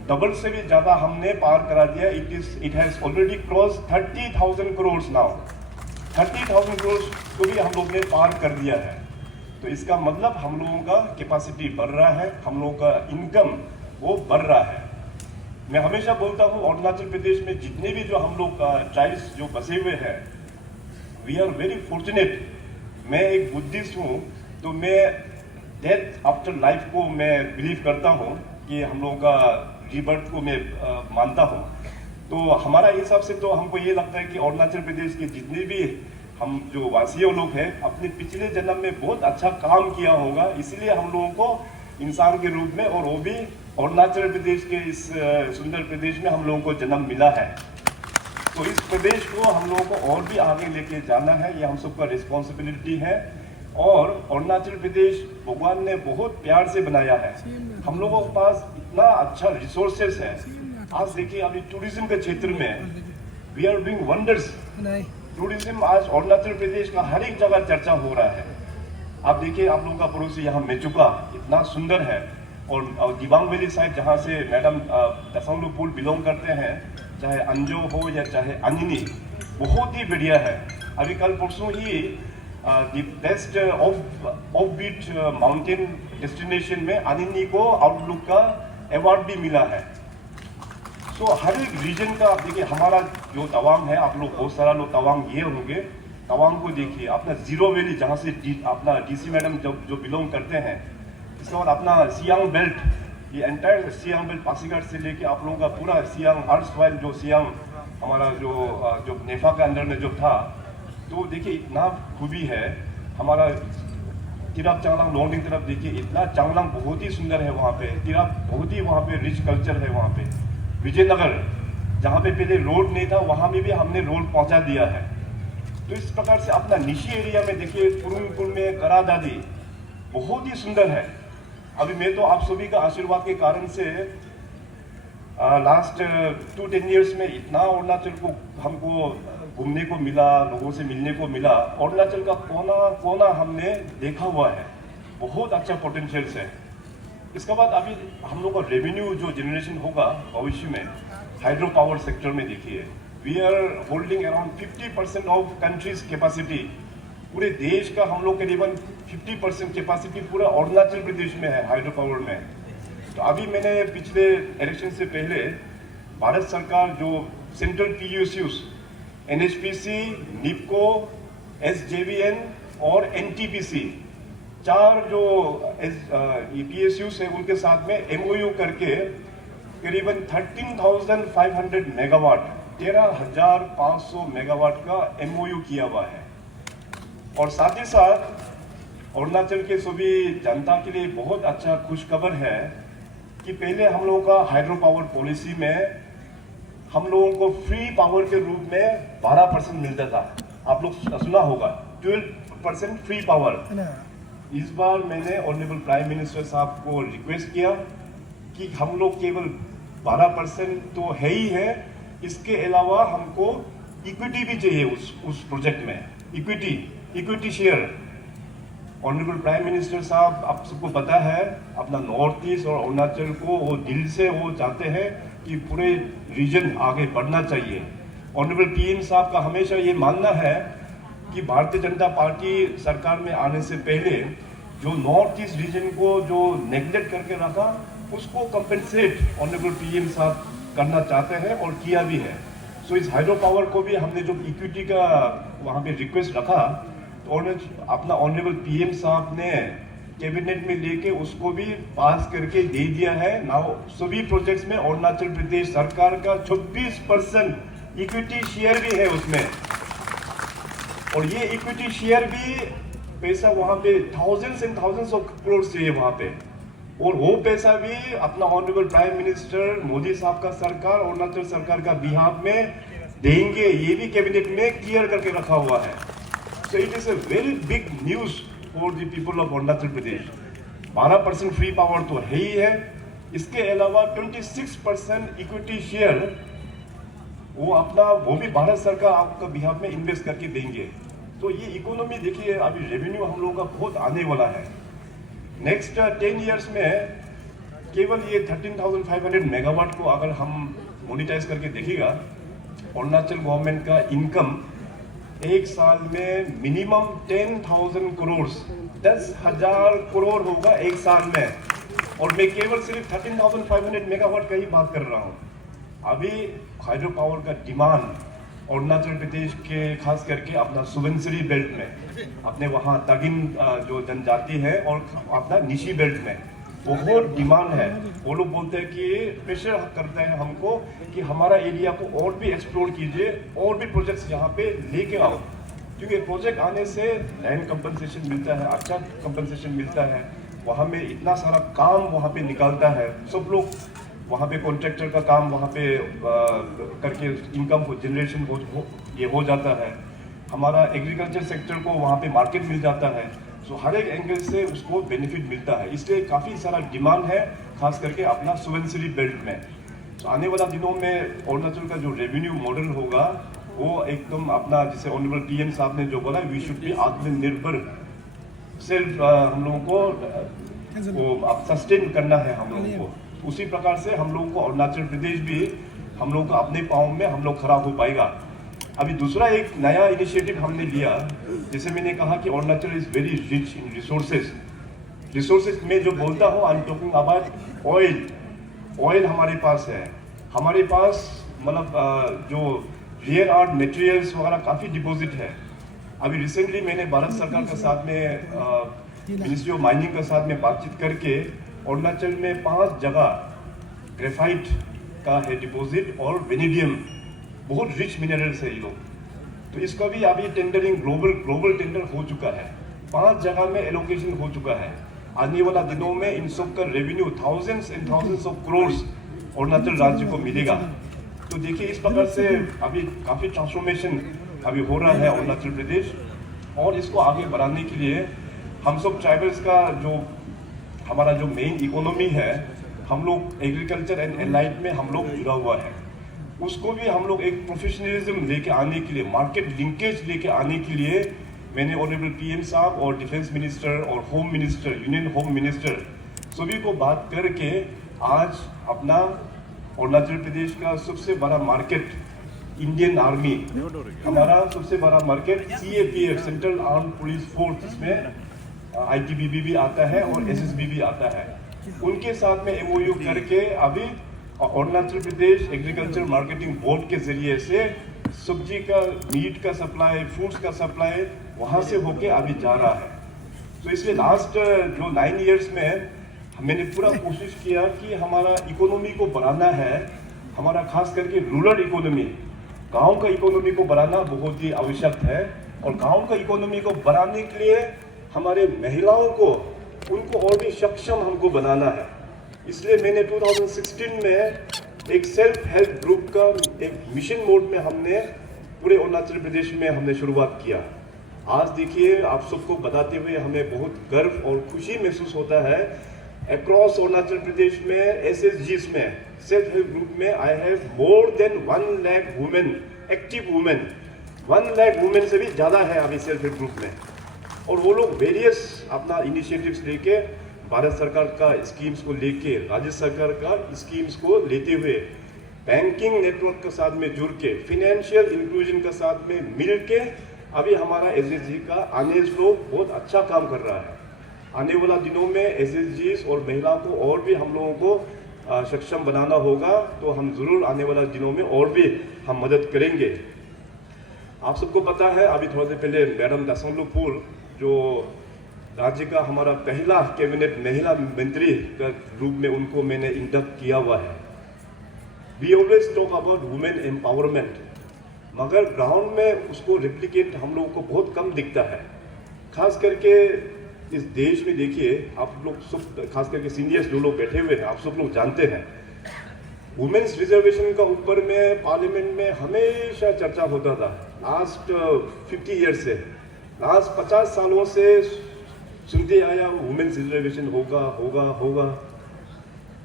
डबल से भी ज्यादा हमने पार करा दिया। It has already cross 30,000 crore now. 30,000 crore को भी हम लोग ने पार कर दिया है। तो इसका मतलब हम लोगों का कैपेसिटी बढ़ रहा है, हम लोगों का इनकम वो बढ़ रहा है। मैं हमेशा बोलता हूँ अरुणाचल प्रदेश में जितने भी जो हम लोग ट्राइब्स जो बसे हुए हैं, वी आर वेरी फॉर्चुनेट। मैं एक बुद्धिस्ट हूँ, तो मैं डेथ आफ्टर लाइफ को मैं बिलीव करता हूँ कि हम लोगों का रीबर्थ को मैं मानता हूँ। तो हमारा हिसाब से तो हमको ये लगता है कि अरुणाचल प्रदेश के जितने भी हम जो वासी लोग हैं अपने पिछले जन्म में बहुत अच्छा काम किया होगा, इसलिए हम लोगों को इंसान के रूप में और वो भी अरुणाचल प्रदेश के इस सुंदर प्रदेश में हम लोगों को जन्म मिला है। तो इस प्रदेश को हम लोगों को और भी आगे लेके जाना है, ये हम सबका रिस्पॉन्सिबिलिटी है। और अरुणाचल प्रदेश भगवान ने बहुत प्यार से बनाया है, हम लोगों के पास इतना अच्छा रिसोर्सेस है। आज देखिए अभी टूरिज्म के क्षेत्र में we are doing wonders. Tourism आज अरुणाचल प्रदेश का हर एक जगह चर्चा हो रहा है। आप देखिए आप लोगों का पड़ोसी यहाँ मेचुका इतना सुंदर है, और दिबांग वैली साइड जहाँ से मैडम दसंगलू पुल बिलोंग करते हैं, चाहे अंजो हो या चाहे अनिनी, बहुत ही बढ़िया है। अभी कल परसों ही the best offbeat mountain destination में अनिनी को आउटलुक का अवार्ड भी मिला है। तो हर एक रीजन का आप देखिए, हमारा जो तवांग है, आप लोग बहुत सारा लोग तवांग ये होंगे, तवांग को देखिए, अपना जीरो वैली जहाँ से अपना डीसी मैडम जो बिलोंग करते हैं, इसके बाद अपना सियांग बेल्ट, ये एंटायर सियांग बेल्ट पासीघाट से लेके आप लोगों का पूरा सियांग अर्सवाइल जो सियांग हमारा जो नेफा के अंदर में जो था, तो देखिए इतना खूबी है। हमारा तिराप चांगलांग लोंगडिंग तरफ देखिए, इतना चांगलांग बहुत ही सुंदर है वहाँ पे, तिराप बहुत ही वहाँ पे रिच कल्चर है वहाँ पे। विजयनगर जहाँ पे पहले रोड नहीं था, वहाँ में भी हमने रोड पहुँचा दिया है। तो इस प्रकार से अपना निशी एरिया में देखिए, कुरुंगपुर में करा दादी बहुत ही सुंदर है। अभी मैं तो आप सभी का आशीर्वाद के कारण से लास्ट 2-10 ईयर्स में इतना अरुणाचल को हमको घूमने को मिला, लोगों से मिलने को मिला। अरुणाचल का कोना कोना हमने देखा हुआ है, बहुत अच्छा पोटेंशियल है। इसके बाद अभी हम लोग का रेवेन्यू जो जनरेशन होगा भविष्य में हाइड्रो पावर सेक्टर में देखिए, we are holding around 50% of country's capacity. पूरे देश का हम लोग करीबन 50% कैपेसिटी पूरा अरुणाचल प्रदेश में है हाइड्रो पावर में। तो अभी मैंने पिछले इलेक्शन से पहले भारत सरकार जो central PSUs NHPC, NEEPCO, SJVN और NTPC 4 जो PSUs है उनके साथ में MOU करके करीबन 13,500 मेगावाट 13,500 मेगावाट का MOU किया हुआ है। और साथ ही साथ अरुणाचल के सभी जनता के लिए बहुत अच्छा खुशखबर है कि पहले हम लोगों का हाइड्रो पावर पॉलिसी में हम लोगों को फ्री पावर के रूप में 12% मिलता था। आप लोग सुना होगा 12% फ्री पावर। इस बार मैंने ऑनरेबल प्राइम मिनिस्टर साहब को रिक्वेस्ट किया कि हम लोग केवल 12% तो है ही है, इसके अलावा हमको इक्विटी भी चाहिए उस प्रोजेक्ट में, equity share. Honourable prime minister साहब, आप सबको पता है, अपना नॉर्थ ईस्ट और अरुणाचल को वो दिल से वो चाहते हैं कि पूरे रीजन आगे बढ़ना चाहिए। ऑनरेबल PM साहब का हमेशा ये मानना है कि भारतीय जनता पार्टी सरकार में आने से पहले जो नॉर्थ ईस्ट रीजन को जो नेग्लेक्ट करके रखा उसको कंपेंसेट ऑनरेबल PM साहब करना चाहते हैं और किया भी है। सो इस हाइड्रो पावर को भी हमने जो इक्विटी का वहाँ पे रिक्वेस्ट रखा तो अपना ऑनरेबल PM साहब ने कैबिनेट में लेके उसको भी पास करके दे दिया है। नाउ सभी प्रोजेक्ट्स में अरुणाचल प्रदेश सरकार का 26% इक्विटी शेयर भी है उसमें। और ये इक्विटी शेयर भी पैसा वहां पे thousands and thousands of crore चाहिए वहां पे, और वो पैसा भी अपना ऑनरेबल प्राइम मिनिस्टर मोदी साहब का सरकार अरुणाचल सरकार का बिहाफ में देंगे, ये भी कैबिनेट में क्लियर करके रखा हुआ है। So it is a very big news for the people of Arunachal Pradesh. 12% free power तो है ही है, इसके अलावा 26% इक्विटी शेयर वो भी भारत सरकार आपका बिहाफ में इन्वेस्ट करके देंगे। तो ये इकोनॉमी देखिए, अभी रेवेन्यू हम लोगों का बहुत आने वाला है। नेक्स्ट 10 इयर्स में केवल ये 13,500 मेगावाट को अगर हम मोनिटाइज करके देखिएगा, अरुणाचल गवर्नमेंट का इनकम एक साल में मिनिमम 10,000 करोड़ 10,000 करोड़ होगा एक साल में। और मैं केवल सिर्फ 13,500 मेगावाट का ही बात कर रहा हूँ। अभी हाइड्रो पावर का डिमांड अरुणाचल प्रदेश के खास करके अपना सुबनसिरी बेल्ट में, अपने वहाँ तगिन जो जनजाति है और अपना निशी बेल्ट में बहुत डिमांड है। वो लोग बोलते हैं कि प्रेशर करते हैं हमको कि हमारा एरिया को और भी एक्सप्लोर कीजिए, और भी प्रोजेक्ट्स यहाँ पे लेके आओ, क्योंकि प्रोजेक्ट आने से लैंड कंपनसेशन मिलता है, अच्छा कंपनसेशन मिलता है, वहाँ में इतना सारा काम वहाँ पे निकालता है। सब लोग वहाँ पे कॉन्ट्रैक्टर का काम वहाँ पे करके इनकम जनरेशन हो जाता है। हमारा एग्रीकल्चर सेक्टर को वहाँ पे मार्केट मिल जाता है। सो हर एक एंगल से उसको बेनिफिट मिलता है, इसलिए काफ़ी सारा डिमांड है खास करके अपना सुबनसिरी बेल्ट में। तो आने वाला दिनों में अरुणाचल का जो रेवेन्यू मॉडल होगा वो एकदम अपना, जैसे ऑनरेबल PM साहब ने जो बोला, वी शुड बी आत्मनिर्भर, सेल्फ हम लोगों को वो अब सस्टेन करना है हम लोगों को। उसी प्रकार से हम लोगों को अरुणाचल प्रदेश भी हम लोग को अपने पाँव में हम लोग खड़ा हो पाएगा। अभी दूसरा एक नया इनिशिएटिव हमने लिया, जैसे मैंने कहा कि Arunachal is very rich in resources में जो बोलता हूँ, I am talking about oil हमारे पास है। हमारे पास मतलब जो रेयर अर्थ मटेरियल्स वगैरह काफ़ी डिपॉजिट है। अभी रिसेंटली मैंने भारत सरकार के साथ में मिनिस्ट्री ऑफ माइनिंग के साथ में बातचीत करके अरुणाचल में 5 जगह ग्रेफाइट का है डिपॉजिट, और वेनेडियम, बहुत रिच मिनरल्स है ये लोग। तो इसका भी अभी टेंडरिंग ग्लोबल टेंडर हो चुका है, 5 जगह में एलोकेशन हो चुका है। आने वाला दिनों में इन सब का revenue thousands and thousands of crore Arunachal राज्य को मिलेगा। तो देखिए, इस प्रकार से अभी काफ़ी ट्रांसफॉर्मेशन अभी हो रहा है अरुणाचल प्रदेश, और इसको आगे बढ़ाने के लिए हम सब ट्राइबल्स का जो हमारा जो मेन इकोनॉमी है, हम लोग एग्रीकल्चर एंड एलाइड में हम लोग जुड़ा हुआ है, उसको भी हम लोग एक प्रोफेशनलिज्म लेके आने के लिए, मार्केट लिंकेज लेके आने के लिए मैंने ऑनरेबल PM साहब और डिफेंस मिनिस्टर और home minister, union home minister सभी को बात करके आज अपना अरुणाचल प्रदेश का सबसे बड़ा मार्केट इंडियन आर्मी, हमारा सबसे बड़ा market CAPF central arm police force, इसमें ITBP भी आता है और SSB भी आता है। उनके साथ में MOU करके अभी Arunachal Pradesh agriculture marketing board के जरिए से सब्जी का, मीट का सप्लाई, फ्रूट्स का सप्लाई वहाँ से होके अभी जा रहा है। तो इसलिए लास्ट जो 9 इयर्स में मैंने पूरा कोशिश किया कि हमारा इकोनॉमी को बढ़ाना है, हमारा खास करके रूरल इकोनॉमी, गांव का इकोनॉमी को बढ़ाना बहुत ही आवश्यक है। और गांव का इकोनॉमी को बढ़ाने के लिए हमारे महिलाओं को, उनको और भी सक्षम हमको बनाना है। इसलिए मैंने 2016 में एक सेल्फ हेल्प ग्रुप का एक मिशन मोड में हमने पूरे अरुणाचल प्रदेश में हमने शुरुआत किया। आज देखिए, आप सबको बताते हुए हमें बहुत गर्व और खुशी महसूस होता है। अक्रॉस अरुणाचल प्रदेश में SSGs में, सेल्फ हेल्प ग्रुप में, I have more than 1 lakh women, active women, 1 lakh women से भी ज़्यादा है अभी सेल्फ हेल्प ग्रुप में। और वो लोग वेरियस अपना इनिशिएटिव्स लेके, भारत सरकार का स्कीम्स को लेके, राज्य सरकार का स्कीम्स को लेते हुए, बैंकिंग नेटवर्क के साथ में जुड़ के, फिनेंशियल इंक्लूजन के साथ में मिल के अभी हमारा SSG का आनेज लोग बहुत अच्छा काम कर रहा है। आने वाला दिनों में SSGs और महिलाओं को और भी हम लोगों को सक्षम बनाना होगा, तो हम जरूर आने वाला दिनों में और भी हम मदद करेंगे। आप सबको पता है, अभी थोड़ा देर पहले मैडम दासंगलुपुर, जो राज्य का हमारा पहला कैबिनेट महिला मंत्री का रूप में उनको मैंने इंडक्ट किया हुआ है। We always talk about women empowerment, मगर ग्राउंड में उसको रेप्लिकेट हम लोगों को बहुत कम दिखता है। खास करके इस देश में देखिए, आप लोग सब, खास करके सीनियर्स जो लोग बैठे हुए हैं, आप सब लोग जानते हैं, वुमेन्स रिजर्वेशन का ऊपर में पार्लियामेंट में हमेशा चर्चा होता था। लास्ट 50 ईयर्स से, लास्ट 50 सालों से सुनते आया वुमेन्स रिजर्वेशन होगा होगा होगा,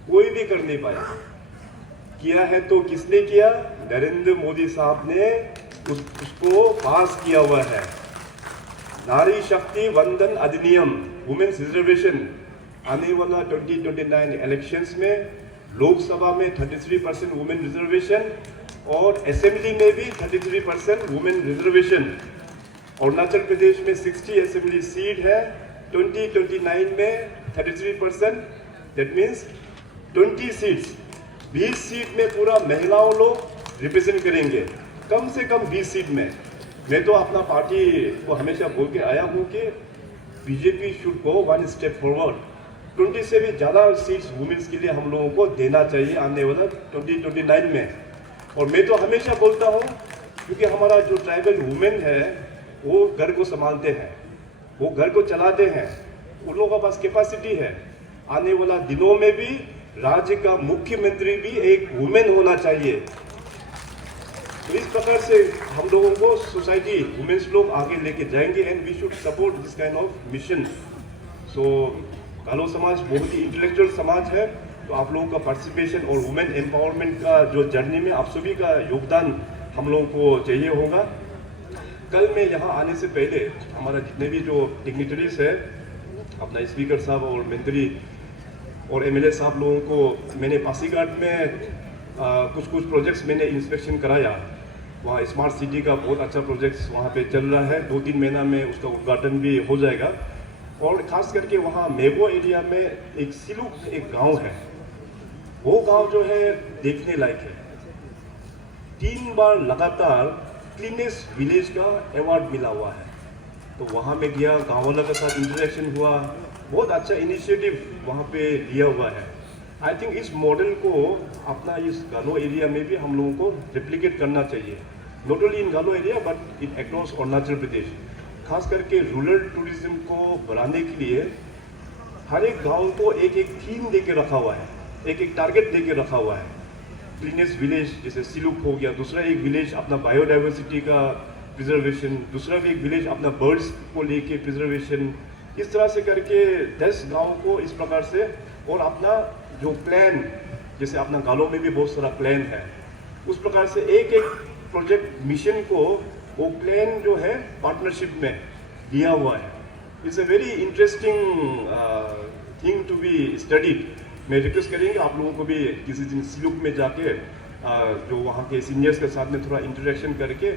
कोई भी कर नहीं पाया। किया है तो किसने किया? नरेंद्र मोदी साहब ने उसको पास किया हुआ है। नारी शक्ति वंदन अधिनियम, वुमेन्स रिजर्वेशन, आने वाला 2029 इलेक्शंस में लोकसभा में 33% वुमेन रिजर्वेशन और असेंबली में भी 33% वुमेन रिजर्वेशन। अरुणाचल प्रदेश में 60 असेंबली सीट है, 2029 में 33%, दैट मीन्स 20 सीट्स, 20 सीट में पूरा महिलाओं लोग रिप्रेजेंट करेंगे, कम से कम 20 सीट में। मैं तो अपना पार्टी को हमेशा बोल के आया हूँ कि BJP should go 1 step forward, 20 से भी ज़्यादा सीट्स वुमेन्स के लिए हम लोगों को देना चाहिए आने वाला 2029 में। और मैं तो हमेशा बोलता हूँ, क्योंकि हमारा जो ट्राइबल वुमेन है वो घर को संभालते हैं, वो घर को चलाते हैं, उन लोगों के पास कैपेसिटी है। आने वाला दिनों में भी राज्य का मुख्यमंत्री भी एक वुमेन होना चाहिए। तो इस प्रकार से हम लोगों को सोसाइटी, वुमेन्स लोग आगे लेके जाएंगे, and we should support this kind of mission. So Galo समाज बहुत ही इंटेलेक्चुअल समाज है, तो आप लोगों का पार्टिसिपेशन और वुमेन एम्पावरमेंट का जो जर्नी में आप सभी का योगदान हम लोगों को चाहिए होगा। कल मैं यहाँ आने से पहले हमारा जितने भी जो डिग्निटरीज है, अपना स्पीकर साहब और मंत्री और MLA साहब लोगों को मैंने पासीघाट में कुछ प्रोजेक्ट्स मैंने इंस्पेक्शन कराया। वहाँ स्मार्ट सिटी का बहुत अच्छा प्रोजेक्ट्स वहाँ पे चल रहा है, 2-3 महीना में उसका उद्घाटन भी हो जाएगा। और खास करके वहाँ मेगो एरिया में एक सिलुक एक गांव है, वो गांव जो है देखने लायक है। 3 बार लगातार क्लीनेस्ट विलेज का अवार्ड मिला हुआ है। तो वहाँ में गया, गाँव वालों के साथ इंटरेक्शन हुआ, बहुत अच्छा इनिशिएटिव वहाँ पे लिया हुआ है। आई थिंक इस मॉडल को अपना इस गालो एरिया में भी हम लोगों को रेप्लिकेट करना चाहिए, not only in Galo area but in across Arunachal Pradesh. खास करके रूरल टूरिज्म को बढ़ाने के लिए हर एक गांव को एक एक थीम दे के रखा हुआ है, एक एक टारगेट दे के रखा हुआ है। क्लीनेस्ट विलेज जैसे सिलुक हो गया, दूसरा एक विलेज अपना बायोडाइवर्सिटी का प्रिजर्वेशन, दूसरा भी एक विलेज अपना बर्ड्स को लेके प्रिजर्वेशन। इस तरह से करके 10 गाँव को इस प्रकार से, और अपना जो प्लान, जैसे अपना गालों में भी बहुत सारा प्लान है, उस प्रकार से एक एक प्रोजेक्ट मिशन को वो प्लान जो है पार्टनरशिप में दिया हुआ है। It's a very interesting thing to be studied. मैं रिक्वेस्ट करेंगे आप लोगों को भी किसी दिन सिलुक में जाके जो वहाँ के सीनियर्स के साथ में थोड़ा इंटरेक्शन करके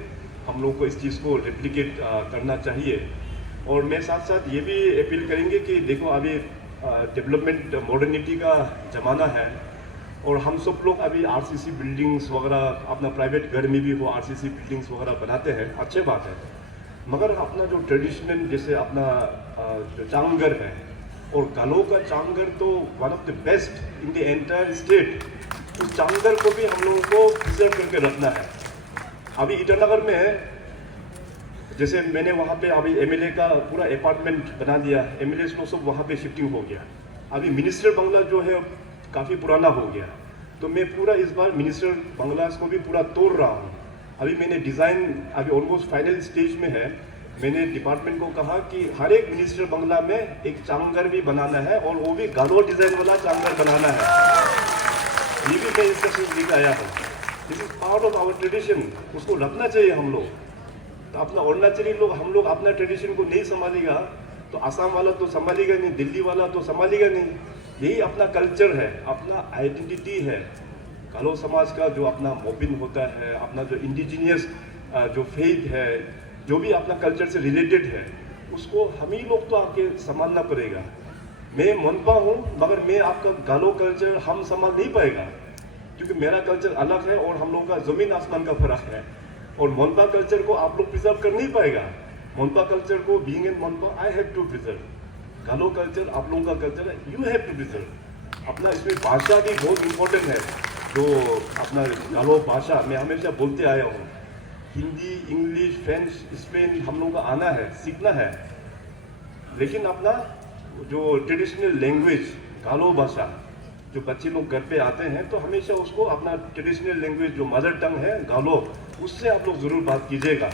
हम लोग को इस चीज़ को रेप्लिकेट करना चाहिए। और मैं साथ साथ ये भी अपील करेंगे कि देखो अभी डेवलपमेंट मॉडर्निटी का ज़माना है और हम सब लोग अभी आरसीसी बिल्डिंग्स वगैरह अपना प्राइवेट घर में भी वो आरसीसी बिल्डिंग्स वगैरह बनाते हैं, अच्छी बात है। मगर अपना जो ट्रेडिशनल जैसे अपना जो चांगर है और गालो का चांगर तो one of the best in the entire state, उस चांगर को भी हम लोगों को प्रिजर्व करके रखना है। अभी ईटानगर में जैसे मैंने वहाँ पे अभी एमएलए का पूरा अपार्टमेंट बना दिया, एमएलए लोग सब वहाँ पे शिफ्टिंग हो गया। अभी मिनिस्टर बंगला जो है काफ़ी पुराना हो गया, तो मैं पूरा इस बार मिनिस्टर बंगलास को भी पूरा तोड़ रहा हूँ। अभी मैंने डिज़ाइन अभी ऑलमोस्ट फाइनल स्टेज में है। मैंने डिपार्टमेंट को कहा कि हर एक मिनिस्टर बंगला में एक चांगर भी बनाना है और वो भी गालो डिज़ाइन वाला चांगर बनाना है। ये भी मैं इंस्ट्रक्शन लेकर आया हूँ। This is part of our tradition, उसको रखना चाहिए हम लोग। तो अपना अरुणाचली लोग हम लोग अपना ट्रेडिशन को नहीं संभालेगा तो आसाम वाला तो संभालेगा नहीं, दिल्ली वाला तो संभालेगा नहीं। यही अपना कल्चर है, अपना आइडेंटिटी है। गालो समाज का जो अपना मोबिन होता है, अपना जो इंडिजिनियस जो फेथ है, जो भी अपना कल्चर से रिलेटेड है, उसको हम ही लोग तो आके संभालना पड़ेगा। मैं मनपा हूँ मगर मैं आपका गालो कल्चर हम संभाल नहीं पाएगा, क्योंकि मेरा कल्चर अलग है और हम लोग का जमीन आसमान का फर्क है। और मोनपा कल्चर को आप लोग प्रिजर्व कर नहीं पाएगा। मोनपा कल्चर को being in Monpa I have to preserve. Galo culture आप लोगों का कल्चर है, यू हैव टू प्रिजर्व। अपना इसमें भाषा भी बहुत इंपॉर्टेंट है। जो अपना गालो भाषा मैं हमेशा बोलते आया हूँ, हिंदी, इंग्लिश, फ्रेंच, स्पेन हम लोगों का आना है, सीखना है, लेकिन अपना जो ट्रेडिशनल लैंग्वेज गालो भाषा जो बच्चे लोग घर पे आते हैं तो हमेशा उसको अपना ट्रेडिशनल लैंग्वेज जो मदर टंग है गालो, उससे आप लोग ज़रूर बात कीजिएगा।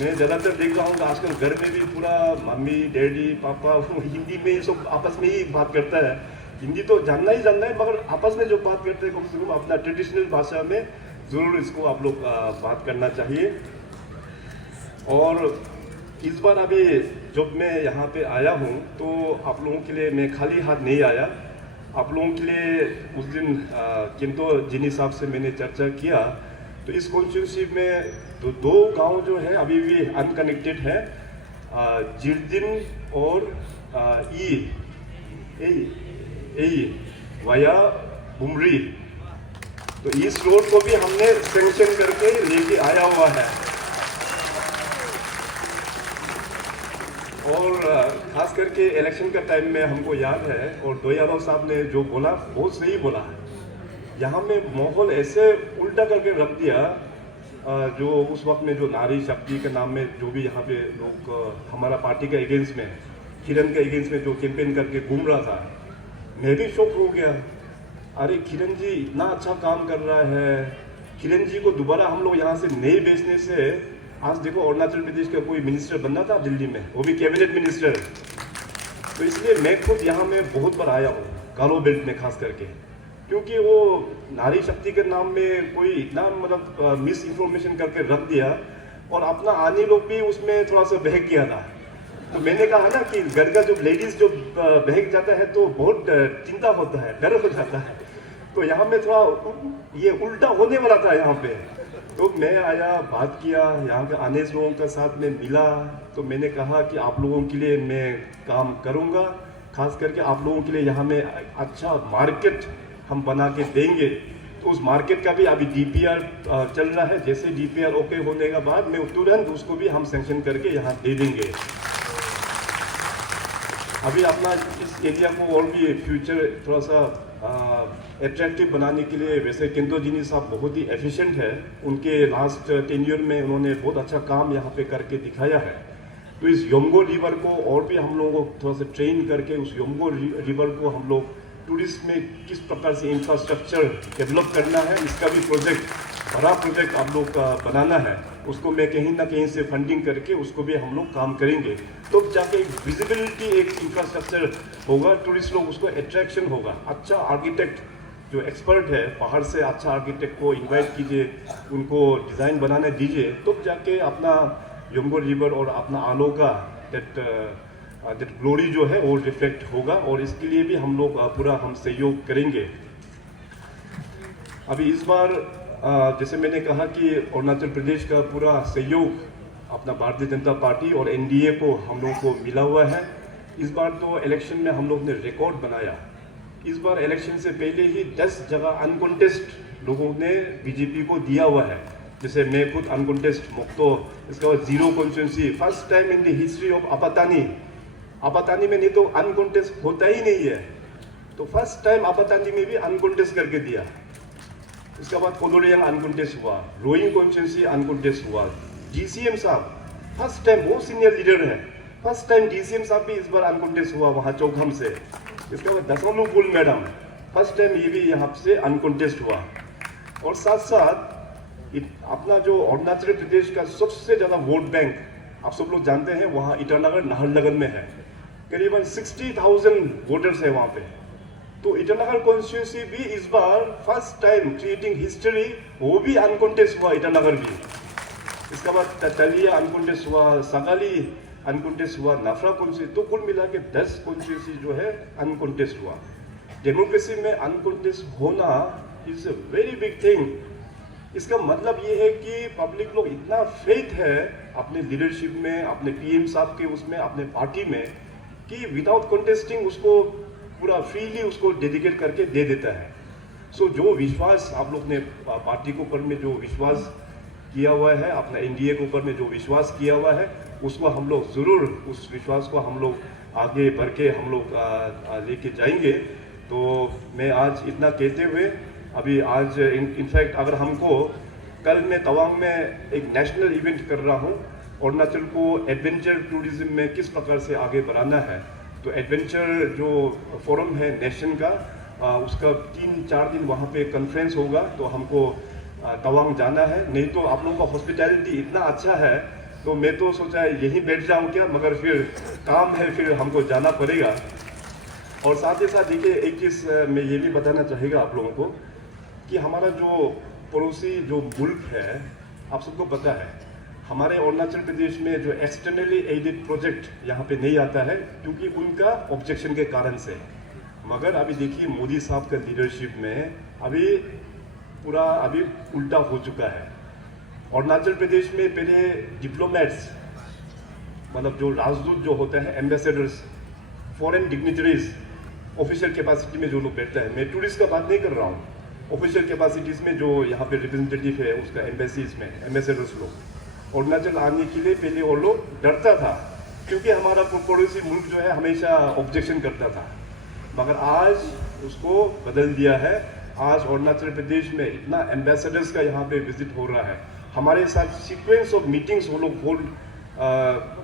मैं ज़्यादातर देख रहा हूँ कि आजकल घर में भी पूरा मम्मी, डैडी, पापा हिंदी में ही सब आपस में ही बात करता है। हिंदी तो जानना ही जानना है, मगर आपस में जो बात करते हैं कम से कम अपना ट्रेडिशनल भाषा में ज़रूर इसको आप लोग बात करना चाहिए। और इस बार अभी जब मैं यहाँ पे आया हूँ तो आप लोगों के लिए मैं खाली हाथ नहीं आया। आप लोगों के लिए उस दिन किंतो जिनी साहब से मैंने चर्चा किया तो इस कॉन्स्टिट्यूंसी में तो दो गांव जो है अभी भी अनकनेक्टेड है, जिरदिन और वाया बुमरी। तो इस रोड को भी हमने सेंक्शन करके लेके आया हुआ है। और खास करके इलेक्शन का टाइम में हमको याद है और दोयाराव साहब ने जो बोला बहुत सही बोला है। यहाँ में माहौल ऐसे उल्टा करके रख दिया, जो उस वक्त में जो नारी शक्ति के नाम में जो भी यहाँ पे लोग हमारा पार्टी के अगेंस्ट में, किरण के अगेंस्ट में जो कैंपेन करके घूम रहा था, मैं भी शौक हो गया। अरे किरण जी इतना अच्छा काम कर रहा है, किरण जी को दोबारा हम लोग यहाँ से नहीं बेचने से आज देखो अरुणाचल प्रदेश का कोई मिनिस्टर बनना था दिल्ली में, वो भी कैबिनेट मिनिस्टर। तो इसलिए मैं खुद यहाँ में बहुत बार आया हूँ गालो बेल्ट में खास करके, क्योंकि वो नारी शक्ति के नाम में कोई इतना मतलब मिस इन्फॉर्मेशन करके रख दिया और अपना आने लोग भी उसमें थोड़ा सा बहक गया था। तो मैंने कहा ना कि घर का जो लेडीज जो बहक जाता है तो बहुत चिंता होता है, डर हो जाता है। तो यहाँ में थोड़ा ये उल्टा होने वाला था यहाँ पे। तो मैं आया, बात किया, यहाँ के आने लोगों के साथ में मिला, तो मैंने कहा कि आप लोगों के लिए मैं काम करूँगा, खास करके आप लोगों के लिए यहाँ में अच्छा मार्केट हम बना के देंगे। तो उस मार्केट का भी अभी डीपीआर चल रहा है, जैसे डीपीआर ओके होने के बाद मैं तुरंत उसको भी हम सैंक्शन करके यहाँ दे देंगे। अभी अपना इस एरिया को और भी फ्यूचर थोड़ा सा एट्रैक्टिव बनाने के लिए, वैसे किंतो जिनी साहब बहुत ही एफिशिएंट है, उनके लास्ट टेन्योर में उन्होंने बहुत अच्छा काम यहाँ पे करके दिखाया है। तो इस योमगो रिवर को और भी हम लोगों को थोड़ा सा ट्रेन करके उस योमगो रिवर को हम लोग टूरिस्ट में किस प्रकार से इंफ्रास्ट्रक्चर डेवलप करना है, इसका भी प्रोजेक्ट, बड़ा प्रोजेक्ट आप लोग का बनाना है। उसको मैं कहीं ना कहीं से फंडिंग करके उसको भी हम लोग काम करेंगे, तो जाके एक विजिबिलिटी, एक इंफ्रास्ट्रक्चर होगा, टूरिस्ट लोग उसको अट्रैक्शन होगा। अच्छा आर्किटेक्ट जो एक्सपर्ट है पहाड़ से, अच्छा आर्किटेक्ट को इनवाइट कीजिए, उनको डिज़ाइन बनाने दीजिए, तो जाके अपना योमगो रिवर और अपना आलो का दैट दैट ग्लोरी जो है वो रिफ्लेक्ट होगा, और इसके लिए भी हम लोग पूरा हम सहयोग करेंगे। अभी इस बार जैसे मैंने कहा कि अरुणाचल प्रदेश का पूरा सहयोग अपना भारतीय जनता पार्टी और एनडीए को हम लोग को मिला हुआ है। इस बार तो इलेक्शन में हम लोग ने रिकॉर्ड बनाया। इस बार इलेक्शन से पहले ही 10 जगह अनकॉन्टेस्ट लोगों ने बीजेपी को दिया हुआ है। जैसे मैं खुद अनकॉन्टेस्ट मुक्तो, इसके बाद 0 constituency, first time in the history of Apatani में नहीं तो अनकॉन्टेस्ट होता ही नहीं है, तो फर्स्ट टाइम आपातानी में भी अनकॉन्टेस्ट करके दिया। इसके बाद कोलोरियांग अनकॉन्टेस्ट हुआ, रोइंग कॉन्स्टिट्यूंसी अनकॉन्टेस्ट हुआ। डीसीएम साहब फर्स्ट टाइम, बहुत सीनियर लीडर है, फर्स्ट टाइम डीसीएम साहब भी इस बार अनकॉन्टेस्ट हुआ वहाँ चौखम से। इसके बाद दसोलू पुल मैडम फर्स्ट टाइम ये भी यहाँ से अनकॉन्टेस्ट हुआ। और साथ साथ अपना जो अरुणाचल प्रदेश का सबसे ज़्यादा वोट बैंक आप सब लोग जानते हैं वहाँ ईटानगर नाहरलगुन में है, करीबन 60,000 वोटर्स है वहाँ पे। तो ईटानगर कॉन्स्टिट्यूंसी भी इस बार फर्स्ट टाइम क्रिएटिंग हिस्ट्री, वो भी अनकॉन्टेस्ट हुआ ईटानगर भी। इसके बाद तलिया अनकॉन्टेस्ट हुआ, सगाली अनकॉन्टेस्ट हुआ, नाफरा कॉन्स्टिट्यूंसी, तो कुल मिला के 10 कॉन्स्टिट्यूंसी जो है अनकॉन्टेस्ट हुआ। डेमोक्रेसी में अनकॉन्टेस्ट होना is a very big thing. इसका मतलब ये है कि पब्लिक लोग इतना फेथ है अपने लीडरशिप में, अपने पीएम साहब के उसमें, अपने पार्टी में, कि विदाउट कॉन्टेस्टिंग उसको पूरा फ्रीली उसको डेडिकेट करके दे देता है। सो जो विश्वास आप लोग ने पार्टी के ऊपर में जो विश्वास किया हुआ है, अपना एनडीए के ऊपर में जो विश्वास किया हुआ है, उसको हम लोग ज़रूर, उस विश्वास को हम लोग आगे बढ़ के हम लोग लेके जाएंगे। तो मैं आज इतना कहते हुए अभी आज इनफैक्ट अगर हमको कल मैं तवांग में एक नेशनल इवेंट कर रहा हूँ, अरुणाचल को एडवेंचर टूरिज्म में किस प्रकार से आगे बढ़ाना है, तो एडवेंचर जो फोरम है नेशन का, उसका 3-4 दिन वहाँ पे कॉन्फ्रेंस होगा। तो हमको तवांग जाना है। नहीं तो आप लोगों का हॉस्पिटैलिटी इतना अच्छा है तो मैं तो सोचा यहीं बैठ जाऊँ क्या, मगर फिर काम है, फिर हमको जाना पड़ेगा। और साथ ही साथ देखिए एक चीज़ मैं ये भी बताना चाहेगा आप लोगों को कि हमारा जो पड़ोसी जो मुल्क है, आप सबको पता है हमारे अरुणाचल प्रदेश में जो एक्सटर्नली एडेड प्रोजेक्ट यहाँ पे नहीं आता है क्योंकि उनका ऑब्जेक्शन के कारण से। मगर अभी देखिए मोदी साहब का लीडरशिप में अभी पूरा अभी उल्टा हो चुका है। अरुणाचल प्रदेश में पहले डिप्लोमेट्स, मतलब जो राजदूत जो होते हैं, ambassadors, foreign dignitaries, official capacity में जो लोग बैठते हैं, मैं टूरिस्ट का बात नहीं कर रहा हूँ, ऑफिशियल कैपेसिटीज में जो यहाँ पे रिप्रेजेंटेटिव है उसका एम्बेसीज में एम्बेसडर्स लोग अरुणाचल आने के लिए पहले वो लोग डरता था क्योंकि हमारा पड़ोसी मुल्क जो है हमेशा ऑब्जेक्शन करता था। मगर आज उसको बदल दिया है। आज अरुणाचल प्रदेश में इतना एम्बेसडर्स का यहाँ पे विजिट हो रहा है, हमारे साथ सीक्वेंस ऑफ मीटिंग्स वो लोग होल्ड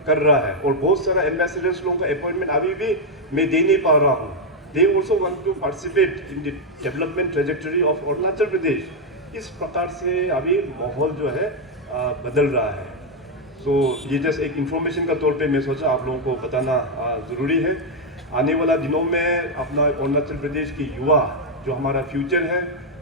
कर रहा है, और बहुत सारा एम्बेसडर्स लोगों का अपॉइंटमेंट अभी भी मैं दे नहीं पा रहा हूँ। They also want to participate in the development trajectory of Arunachal Pradesh. इस प्रकार से अभी माहौल जो है बदल रहा है। सो ये जस्ट एक इंफॉर्मेशन का तौर पे मैं सोचा आप लोगों को बताना ज़रूरी है। आने वाला दिनों में अपना अरुणाचल प्रदेश के युवा जो हमारा फ्यूचर है,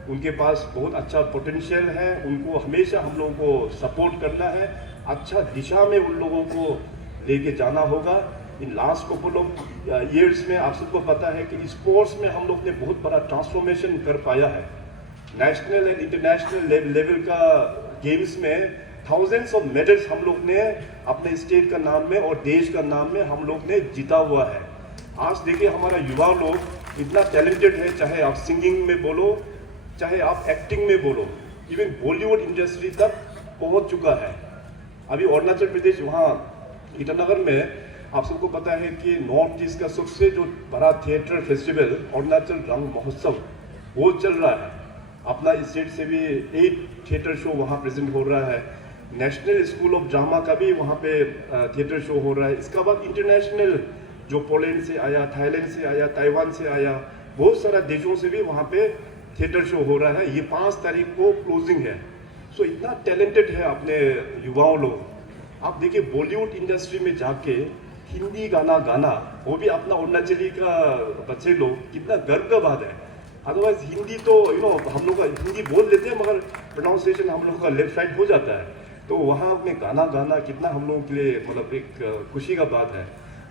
उनके पास बहुत अच्छा पोटेंशियल है, उनको हमेशा हम लोगों को सपोर्ट करना है, अच्छा दिशा में उन लोगों को लेके जाना होगा। In last couple of years में आप सबको पता है कि स्पोर्ट्स में हम लोग ने बहुत बड़ा ट्रांसफॉर्मेशन कर पाया है। नेशनल एंड इंटरनेशनल लेवल का गेम्स में थाउजेंड्स ऑफ मेडल्स हम लोग ने अपने स्टेट का नाम में और देश का नाम में हम लोग ने जीता हुआ है। आज देखिए हमारा युवा लोग इतना टैलेंटेड है, चाहे आप सिंगिंग में बोलो, चाहे आप एक्टिंग में बोलो, इवन बॉलीवुड इंडस्ट्री तक पहुंच चुका है। अभी अरुणाचल प्रदेश वहाँ ईटानगर में आप सबको पता है कि नॉर्थ ईस्ट का सबसे जो बड़ा थिएटर फेस्टिवल अरुणाचल रंग महोत्सव वो चल रहा है। अपना स्टेट से भी 8 थिएटर शो वहाँ प्रेजेंट हो रहा है। नेशनल स्कूल ऑफ ड्रामा का भी वहाँ पे थिएटर शो हो रहा है। इसके बाद इंटरनेशनल जो पोलैंड से आया, थाईलैंड से आया, ताइवान से आया, बहुत सारा देशों से भी वहाँ पे थिएटर शो हो रहा है। ये 5 तारीख को क्लोजिंग है। सो इतना टैलेंटेड है अपने युवाओं लोग। आप देखिए बॉलीवुड इंडस्ट्री में जाके हिंदी गाना गाना, वो भी अपना अरुणाचली का बच्चे लोग, कितना गर्व का बात है। अदरवाइज हिंदी तो हम लोग हिंदी बोल लेते हैं मगर प्रोनाउंसिएशन हम लोग का लेफ्ट राइट हो जाता है। तो वहाँ में गाना गाना कितना हम लोगों के लिए मतलब एक खुशी का बात है।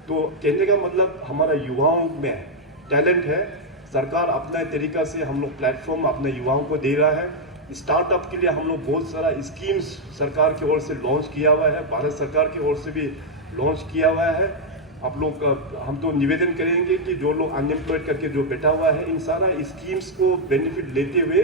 तो कहने का मतलब हमारा युवाओं में टैलेंट है। सरकार अपना तरीका से हम लोग प्लेटफॉर्म अपने युवाओं को दे रहा है। स्टार्टअप के लिए हम लोग बहुत सारा स्कीम्स सरकार की ओर से लॉन्च किया हुआ है, भारत सरकार की ओर से भी लॉन्च किया हुआ है। आप लोग हम तो निवेदन करेंगे कि जो लोग अनएम्प्लॉयड करके जो बैठा हुआ है, इन सारा स्कीम्स को बेनिफिट लेते हुए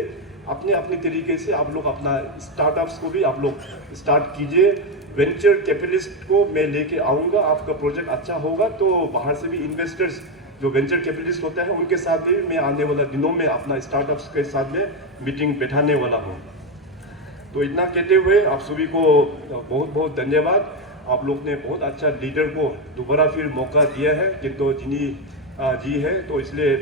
अपने अपने तरीके से आप लोग अपना स्टार्टअप्स को भी आप लोग स्टार्ट कीजिए। वेंचर कैपिटलिस्ट को मैं लेके आऊँगा, आपका प्रोजेक्ट अच्छा होगा तो बाहर से भी इन्वेस्टर्स जो वेंचर कैपिटलिस्ट होता है उनके साथ भी मैं आने वाला दिनों में अपना स्टार्टअप्स के साथ में मीटिंग बैठाने वाला हूँ। तो इतना कहते हुए आप सभी को बहुत बहुत धन्यवाद। आप लोग ने बहुत अच्छा लीडर को दोबारा फिर मौका दिया है, किंतु जिनी जी है, तो इसलिए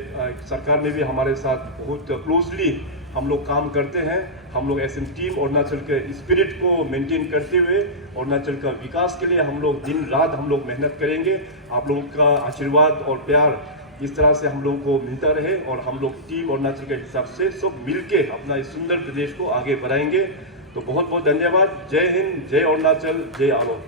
सरकार ने भी हमारे साथ बहुत क्लोजली हम लोग काम करते हैं। हम लोग एस एन टीम अरुणाचल के स्पिरिट को मेंटेन करते हुए अरुणाचल का विकास के लिए हम लोग दिन रात हम लोग मेहनत करेंगे। आप लोगों का आशीर्वाद और प्यार इस तरह से हम लोगों को मिलता रहे और हम लोग टीम अरुणाचल के हिसाब से सब मिलके अपना इस सुंदर प्रदेश को आगे बढ़ाएंगे। तो बहुत बहुत धन्यवाद। जय हिंद, जय अरुणाचल, जय आलो।